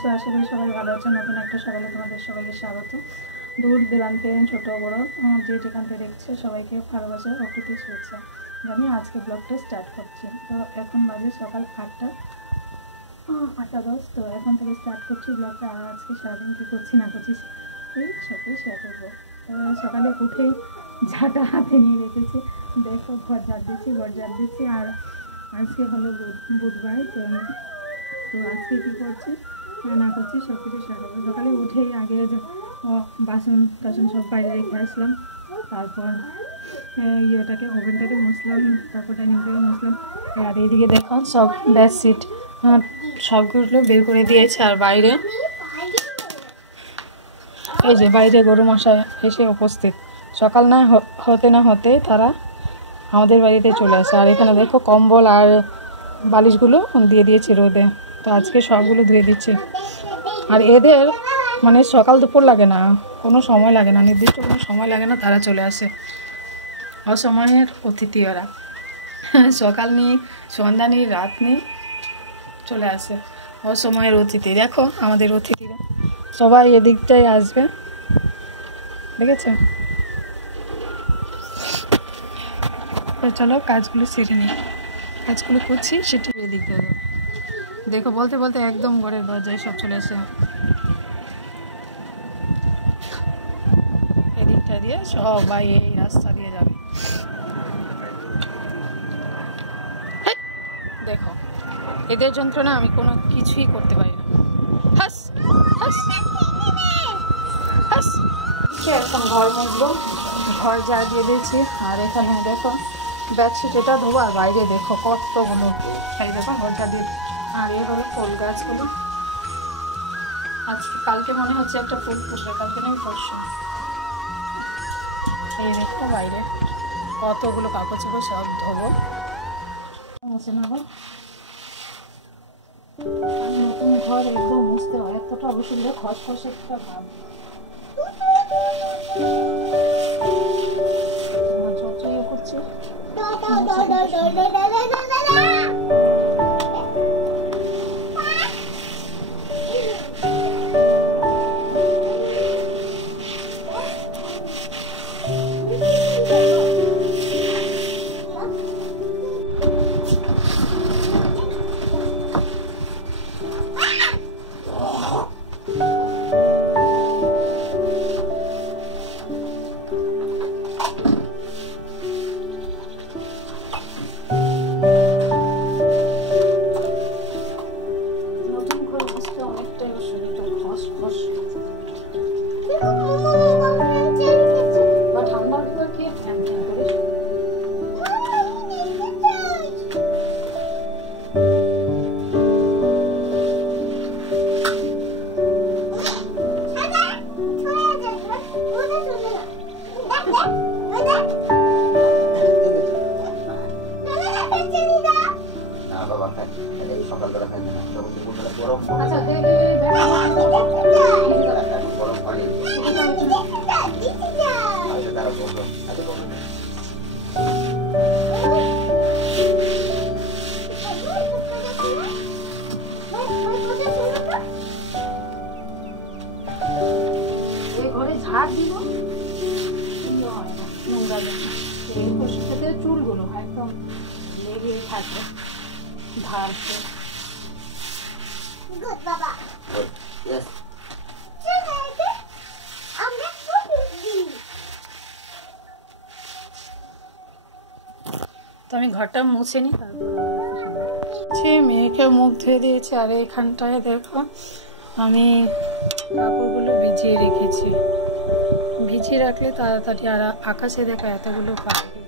আছো? আশা করি সবাই ভালো আছো। নতুন একটা সকালে তোমাদের সবাইকে স্বাগত। দূর দূরান্তে ছোট বড় যে যেখান থেকে দেখছে সবাইকে ভালোবাসা ও প্রীতি শুভেচ্ছা জানিয়ে আজকে ব্লগটা স্টার্ট করছি। তো এখন বাজে সকাল 8:10। তো এখন থেকে স্টার্ট করছি ব্লগটা। আর আজকে সারাদিন কী করছি না করছি এই সাথে শেয়ার করবো। সকালে উঠেই ঝাঁটা হাতে নিয়ে রেখেছি, দেখো ঘর ঝাড় দিচ্ছি। আর আজকে হলো বুধবার। তো আজকে কী করছি না করছি সব কিছু শেয়ার করবো। সকালে উঠেই আগে বাসন টাসন সব বাইরে রেখে আসলাম, তারপর ওভেনটাকে মুছলাম, তারপর ডাইনিংটাকে মুছলাম। আর এইদিকে দেখো সব বেডশিট সবগুলো বের করে দিয়েছে। আর বাইরে এই যে বাইরে গরু মশা এসে উপস্থিত। সকাল না হতে তারা আমাদের বাড়িতে চলে আসে। আর এখানে দেখো কম্বল আর বালিশগুলো দিয়ে দিয়েছি রোদে। তো আজকে সবগুলো ধুয়ে দিচ্ছি। আর এদের মানে সকাল দুপুর লাগে না, কোনো সময় লাগে না, নির্দিষ্ট কোনো সময় লাগে না, তারা চলে আসে। অসময়ের অতিথি ওরা, সকাল নেই, সন্ধ্যা নেই, রাত নেই, চলে আসে অসময়ের অতিথি। দেখো আমাদের অতিথিরা সবাই এদিকটাই আসবে, দেখেছো? চলো কাজগুলো সেরে নিই। কাজগুলো করছি সেটা এদিক দিয়ে দেখো। বলতে বলতে একদম ঘরের দরজায় সব চলে আসে। এদিকটা দিয়ে সবাই এই রাস্তা দিয়ে যাবে। দেখো এদের যন্ত্রণা আমি কোনো কিছুই করতে পারি না। হাস হাস হাস। এখন ঘর মুছবো, ঘর ঝাড় দিয়ে দিয়েছি। আর এখানে দেখো বেডশিট এটা ধোবো। আর বাইরে দেখো কতগুলো, এই দেখো ঘর ঝাড় দিয়ে। আর এই হলো ফুল গাছগুলো। আজকে কালকে মনে হচ্ছে একটা ফুল ফুটবে, কালকে নেই পরশু। এই দেখো বাইরে কতগুলো কাপড় চোপড় সব ধোবো, মুছে নেবো। নতুন ঘর একদম মুছতে হয়, এতটা অসুবিধা, খসখসে একটা ভাব। যতই করছি চুলগুলো একদম লেগে থাকে ধারতে। তো আমি ঘরটা মুছে নিই, তারপর মেয়েকে মুখ ধুয়ে দিয়েছি। আর এইখানটায় দেখো আমি কাপড়গুলো ভিজিয়ে রেখেছি। ভিজিয়ে রাখলে তাড়াতাড়ি। আর আকাশে দেখো এতগুলো পাখি,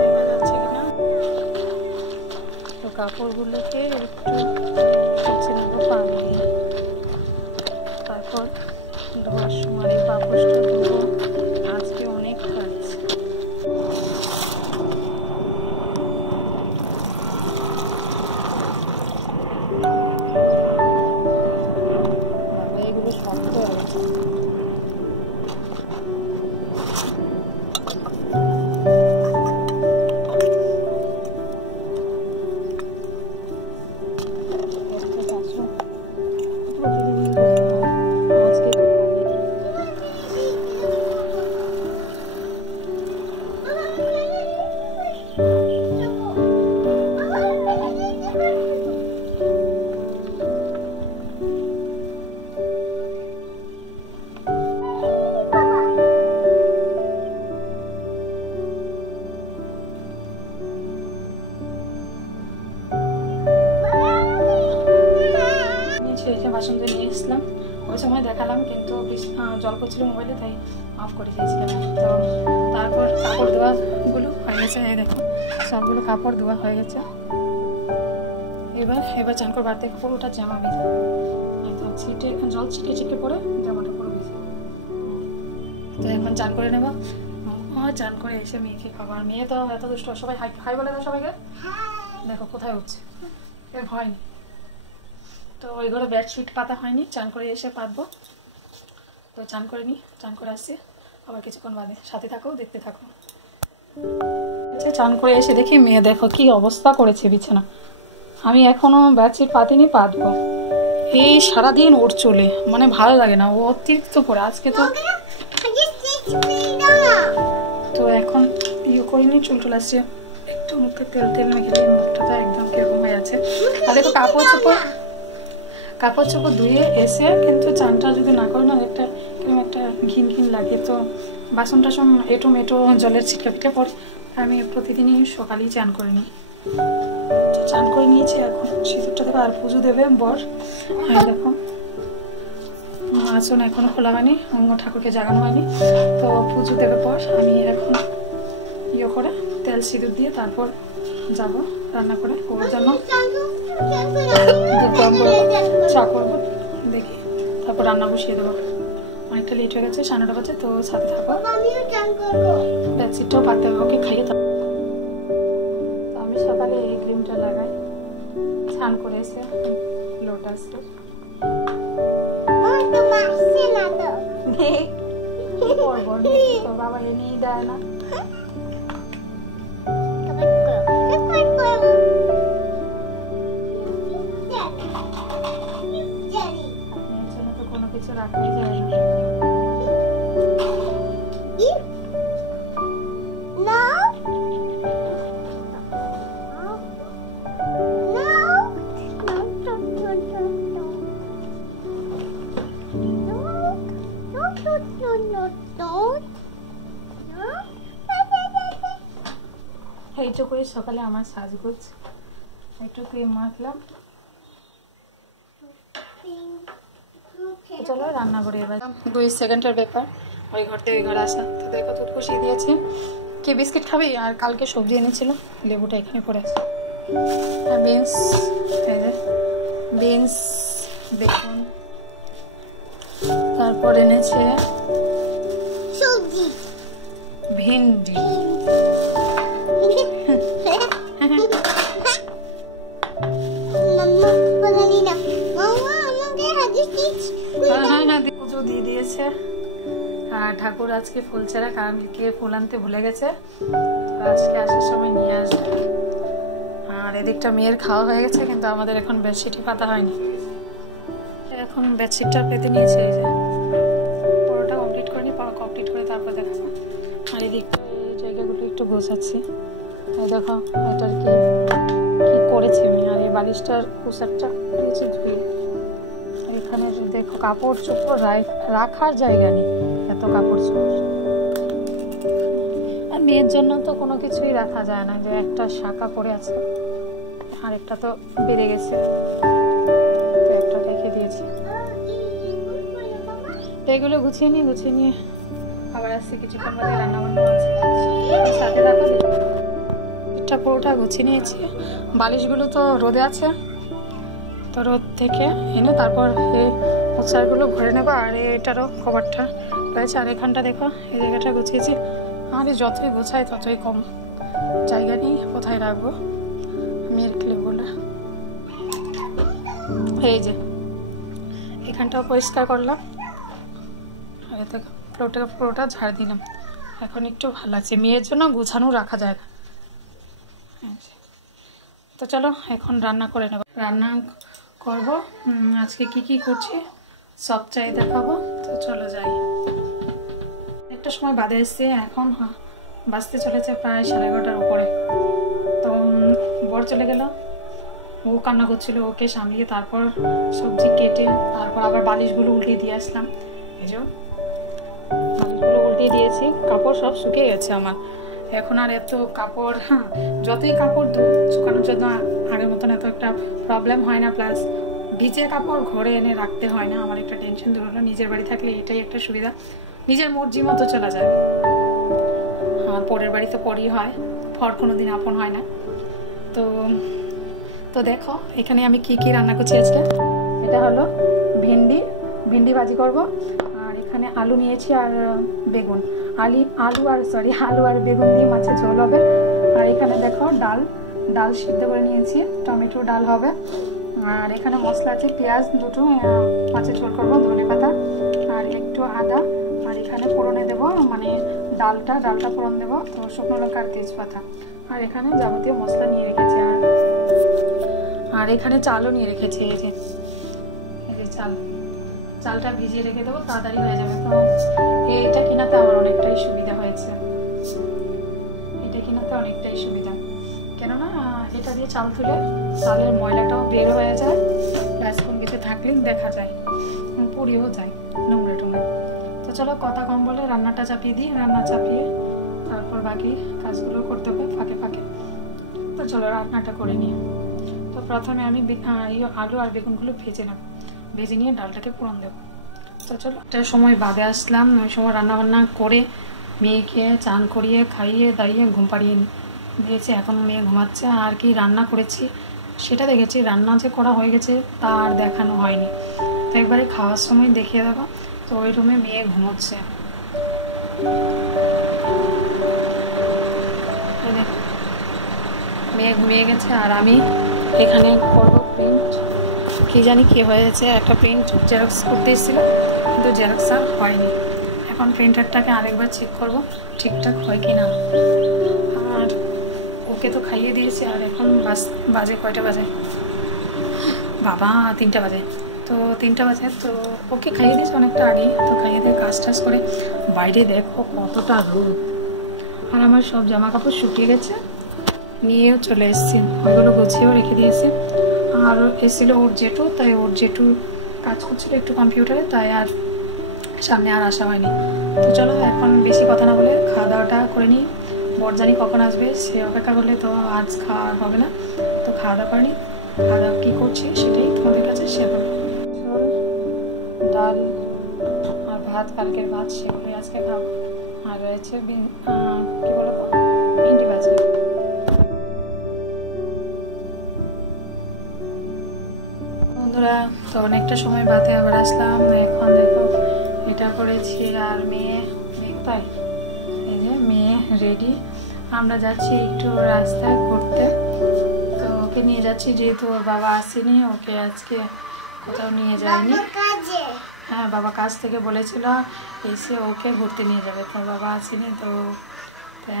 দেখা যাচ্ছে কিনা। তো কাপড়গুলোকে একটু হচ্ছে নেব পানি দিয়ে, তারপর ধোয়ার সময় এই পাপোশটা ধোবো। আজকে অনেক কাজ। এগুলো শক্ত হয়ে গেছে। সময় দেখালাম, কিন্তু জল পড়ছিল মোবাইলে, তাই অফ করে দিয়েছিলাম। তো তারপর কাপড় ধোয়াগুলো হয়ে গেছে, দেখো সবগুলো কাপড় ধোয়া হয়ে গেছে। এবার চান করে বাড়তে পুরোটা জামা ভিজে, তো জল ছিটে পরে জামাটা পুরো ভিজে। তো এখন চান করে নেবো, চান করে এসে মেয়েকে খাবার। মেয়ে তো এত দুষ্ট, সবাই হাই বলে দাও সবাইকে। দেখো কোথায় উঠছে, এর ভয় নেই। তো ওই ঘরে বেডশিট পাতা হয়নি, চান করে এসে পাতবো। তো চান করে নিই, চান করে আসছি আবার কিছুক্ষণ বাদে। সাথে থাকো, দেখতে থাকো। চান করে এসে দেখি মেয়ে দেখো কি অবস্থা করেছে বিছানা। আমি এখনো বেডশিট পাতিনি, পাতবো। এই সারাদিন ওর চলে, মানে ভালো লাগে না, ও অতিরিক্ত করে। আজকে তো এখন করিনি, চুল টুল আসছে, একটু মুখে তেল মেখে দিয়ে মুখটা তো একদম কিরকম হয়ে আছে। আর দেখো কাপড় চোপড় ধুয়ে এসে কিন্তু চানটা যদি না করে না, কিরকম একটা ঘিন লাগে। তো বাসন টাসন মেটো জলের ছিটকা পিঠে পড়ে। আমি প্রতিদিনই সকালেই চান করে নিই। চান করে নিয়েছি, এখন সিঁদুরটা দেবো আর পুজো দেবে বর। হ্যাঁ দেখো আসন এখনো খোলা হয়নি, ঠাকুরকে জাগানো হয়নি। তো পুজো দেবে পর আমি এখন করে তেল সিঁদুর দিয়ে তারপর যাব রান্না করে ওর জন্য চা করবো দেখি, তারপর রান্না বসিয়ে দেবো। অনেকটা লেট হয়ে গেছে, 9:30 বাজে। তো সাথে থাকবো, বেডশিটটাও পাততে হবে, ওকে খাইয়ে থাকবো। আমি সকালে এই ক্রিমটা লাগাই, স্নান করে এসে লোটাস তো বাবা এনেই দেয় না। কোনো কিছু রাখাই যায় না। এইটুকুই সকালে আমার সাজগোজ, একটু ক্রিম মাখলাম। চলো রান্না করি এবার। 2 সেকেন্ডের ব্যাপার, ওই ঘর থেকে ওই ঘরে আসা। তো দেখো দুধ কষিয়ে দিয়েছি। কি বিস্কিট খাবি? আর কালকে সবজি এনেছিল, লেবুটা এখানে পড়ে আছে। আর বিনস বেগুন, তারপর এনেছে ভিন্ডি। পুজো দিয়ে দিয়েছে। আর ঠাকুর আজকে ফুল ছাড়া, কারণ কে ফুল আনতে ভুলে গেছে, আজকে আসার সময় নিয়ে আসবে। আর এদিকটা মেয়ের খাওয়া হয়ে গেছে, কিন্তু আমাদের এখন বেডশিটই পাতা হয়নি। এখন বেডশিটটা পেতে নিয়েছে। এই যে পুরোটা কমপ্লিট করিনি, কমপ্লিট করে তারপর দেখাবো। আর এদিকটা এই জায়গাগুলো একটু গোছাচ্ছি। এই দেখো এটার কি করেছে মেয়ে। আর এই বালিশটার কুসারটা দিয়েছে ধুয়ে। এখানে দেখো কাপড় চোপড় রাখার জায়গা নেই, এত কাপড় চোপড়। আর মেয়ের জন্য তো কোনো কিছুই রাখা যায় না, যে একটা শাখা পরে আছে, আর একটা তো বেড়ে গেছে, তো একটা রেখে দিয়েছি। তো এগুলো গুছিয়ে নিয়ে আবার আসছি কিছুক্ষণ বাদে, রান্না বান্না আছে, সাথে থাকো। এটা পুরোটা গুছিয়ে নিয়েছি। বালিশগুলো তো রোদে আছে, তো রোদ থেকে এনে তারপর এই মোচারগুলো ভরে নেবো। আর এটারও কভারটা রয়েছে। আর এখানটা দেখো এই জায়গাটা গুছিয়েছি। আর যতই গোছাই ততই কম জায়গা নেই, কোথায় রাখবো মেয়ের ক্লিপগুলো। এই যে এখানটাও পরিষ্কার করলাম, আর দেখো পুরোটা ঝাড় দিলাম। এখন একটু ভালো লাগছে, মেয়ের জন্য গুছানো রাখা যায় না। তো চলো এখন রান্না করে নেবো। রান্না করব, আজকে কি করছি সব চাই দেখাবো। তো চলো যাই। একটা সময় বাদে এসছে, এখন বাজতে চলেছে প্রায় 11:30 উপরে। তো বর চলে গেল, ও কান্না করছিল, ওকে সামলিয়ে তারপর সবজি কেটে তারপর আবার বালিশগুলো উল্টিয়ে দিয়ে আসলাম। এই যে বালিশগুলো উল্টিয়ে দিয়েছি, কাপড় সব শুকিয়ে গেছে আমার। এখন আর এত কাপড়, যতই কাপড় শুকানোর জন্য আগের মতন এত একটা প্রবলেম হয় না। প্লাস ভিজে কাপড় ঘরে এনে রাখতে হয় না, আমার একটা টেনশন দূর হলো। নিজের বাড়ি থাকলে এটাই একটা সুবিধা, নিজের মর্জি মতো চলা যায়। আর পরের বাড়ি তো পরই হয়, পর কোনোদিন আপন হয় না। তো তো দেখো এখানে আমি কি কি রান্না করছি আজকে। এটা হলো ভিন্ডি ভাজি করব, আর এখানে আলু নিয়েছি আর বেগুন, আলু আর বেগুন দিয়ে মাছের ঝোল হবে। আর এখানে দেখো ডাল সিদ্ধ করে নিয়েছি, টমেটো ডাল হবে। আর এখানে মশলা আছে, পেঁয়াজ দুটো, মাছের ঝোল করবো, ধনেপাতা আর একটু আদা। আর এখানে ফোড়নে দেবো, মানে ডালটা ফোড়ন দেবো, তো শুকনো লঙ্কা আর তেজপাতা। আর এখানে যাবতীয় মশলা নিয়ে রেখেছি। আর এখানে চালও নিয়ে রেখেছি, এই যে চালটা ভিজিয়ে রেখে দেবো, তাড়াতাড়ি হয়ে যাবে। তো এটা কিনাতে আমার অনেকটাই সুবিধা হয়েছে, কেননা এটা দিয়ে চাল তুলে চালের ময়লাটাও বের হয়ে যায়, প্লাস কোন কিছু থাকলে দেখা যায়, পুড়িয়েও যায় নোংরা টোংরা। তো চলো কথা কম বলে রান্নাটা চাপিয়ে দিই, রান্না চাপিয়ে তারপর বাকি কাজগুলো করতে হবে ফাঁকে ফাঁকে। তো চলো রান্নাটা করে নিই। তো প্রথমে আমি আলু আর বেগুনগুলো ভেজে নিয়ে ডালটাকে ফোড়ন দেবো। তো চলো একটা সময় বাদে আসলাম, ওই সময় রান্নাবান্না করে মেয়েকে চান করিয়ে খাইয়ে দাঁড়িয়ে ঘুম পাড়িয়ে দিয়েছি, এখন মেয়ে ঘুমাচ্ছে। আর কি রান্না করেছি সেটা দেখেছি, রান্না যে করা হয়ে গেছে তা আর দেখানো হয়নি, তো একবারে খাওয়ার সময় দেখিয়ে দেবো। তো ওই রুমে মেয়ে ঘুমোচ্ছে, মেয়ে ঘুমিয়ে গেছে। আর আমি এখানে করবো প্রিন্ট, কি জানি কি হয়েছে, একটা প্রিন্ট জেরক্স করতে এসেছিলো কিন্তু জেরক্স আর হয়নি। এখন প্রিন্টারটাকে আরেকবার চেক করব ঠিকঠাক হয় কি না। আর ওকে তো খাইয়ে দিয়েছি, আর এখন বাজে কয়টা বাজে বাবা, 3টা বাজে। তো 3টা বাজে, তো ওকে খাইয়ে দিয়েছি অনেকটা আগেই। তো খাইয়ে দিয়ে কাজ টাজ করে বাইরে দেখো কতটা রোদ, আর আমার সব জামা কাপড় শুকিয়ে গেছে, নিয়েও চলে এসেছি, ওইগুলো গুছিয়েও রেখে দিয়েছি। আর এসেছিলো ওর জেঠু, তাই ওর জেঠু কাজ করছিল একটু কম্পিউটারে, তাই আর সামনে আর আসা হয়নি। তো চলো এখন বেশি কথা না বলে খাওয়া দাওয়াটা করে নিই। বরজানি কখন আসবে সে অপেক্ষা করলে তো আজ খাওয়া হবে না, তো খাওয়া দাওয়া করে নিই। খাওয়া দাওয়া কী করছি সেটাই তোমাদের কাছে শেয়ার করবো। ডাল আর ভাত, কালকের ভাত, সেগুলোই আজকে খাবো। আর রয়েছে কি বলো ভিন্ডি ভাজি। বন্ধুরা, তো অনেকটা সময় বাদে আবার আসলাম। এখন দেখো এটা করেছি, আর মেয়ে কোথায়, এই যে মেয়ে রেডি। আমরা যাচ্ছি একটু রাস্তায় ঘুরতে, তো ওকে নিয়ে যাচ্ছি, যেহেতু ওর বাবা আসেনি, ওকে আজকে কোথাও নিয়ে যায়নি। হ্যাঁ, বাবা কাজ থেকে বলেছিল এসে ওকে ঘুরতে নিয়ে যাবে, তো বাবা আসেনি। তো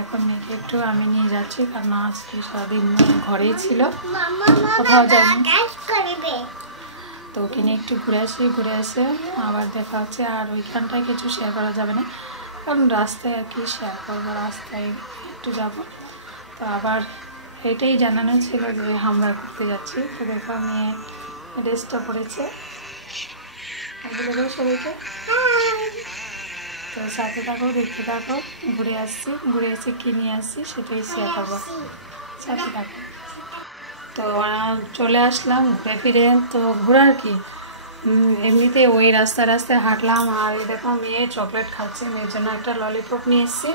এখন মেয়েকে একটু আমি নিয়ে যাচ্ছি, কারণ আজকে সারাদিন ঘরেই ছিল, কোথাও যায়নি। তো ওকে নিয়ে একটু ঘুরে আসে আবার দেখা হচ্ছে। আর ওইখানটায় কিছু শেয়ার করা যাবে না, কারণ রাস্তায় আর কি শেয়ার করবো, রাস্তায় একটু যাব। তো আবার এটাই জানানো ছিল যে আমরা ঘুরতে যাচ্ছি। তো দেখো মেয়ে ড্রেসটা পরেছে, সবাইকে। তো সাথে থাকো, দেখতে থাকো, ঘুরে এসে কী নিয়ে আসছি সেটাই শেয়ার করবো, সাথে থাকো। তো চলে আসলাম ঘুরে ফিরে। তো ঘোরার কি, এমনিতে ওই রাস্তায় হাঁটলাম। আর এই দেখো মেয়ে চকলেট খাচ্ছে, মেয়ের জন্য একটা ললিপপ নিয়ে এসেছি,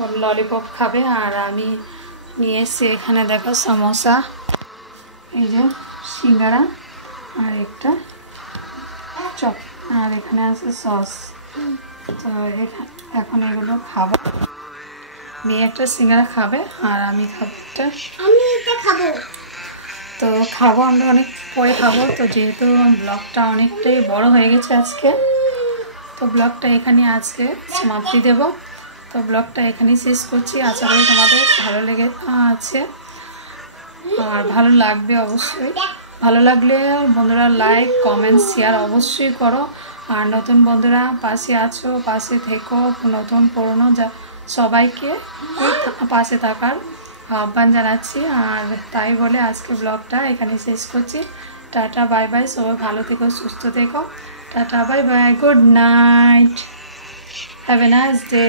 ওর ললিপপ খাবে। আর আমি নিয়ে এসেছি এখানে দেখো সমোসা, এই যে সিঙ্গারা, আর একটা চপ, আর এখানে আছে সস। তো এখন এগুলো খাবো, মেয়ে একটা সিঙ্গারা খাবে আর আমি খাবো। তো খাবো, আমরা অনেক পরে খাবো। তো যেহেতু ব্লগটা অনেকটাই বড় হয়ে গেছে আজকে, তো ব্লগটা এখানে আজকে সমাপ্তি দেব। তো ব্লগটা এখানেই শেষ করছি, আশা করি তোমাদের ভালো লেগে আছে আর ভালো লাগবে অবশ্যই। ভালো লাগলে বন্ধুরা লাইক কমেন্ট শেয়ার অবশ্যই করো। আর নতুন বন্ধুরা পাশে আছো, পাশে থেকো, নতুন পুরনো সবাইকে পাশে থাকার আহ্বান জানাচ্ছি। আর তাই বলে আজকে ব্লগটা এখানে শেষ করছি। টাটা বাই বাই, সবাই ভালো থেকো, সুস্থ থেকো। Tata bye bye, good night, have a nice day.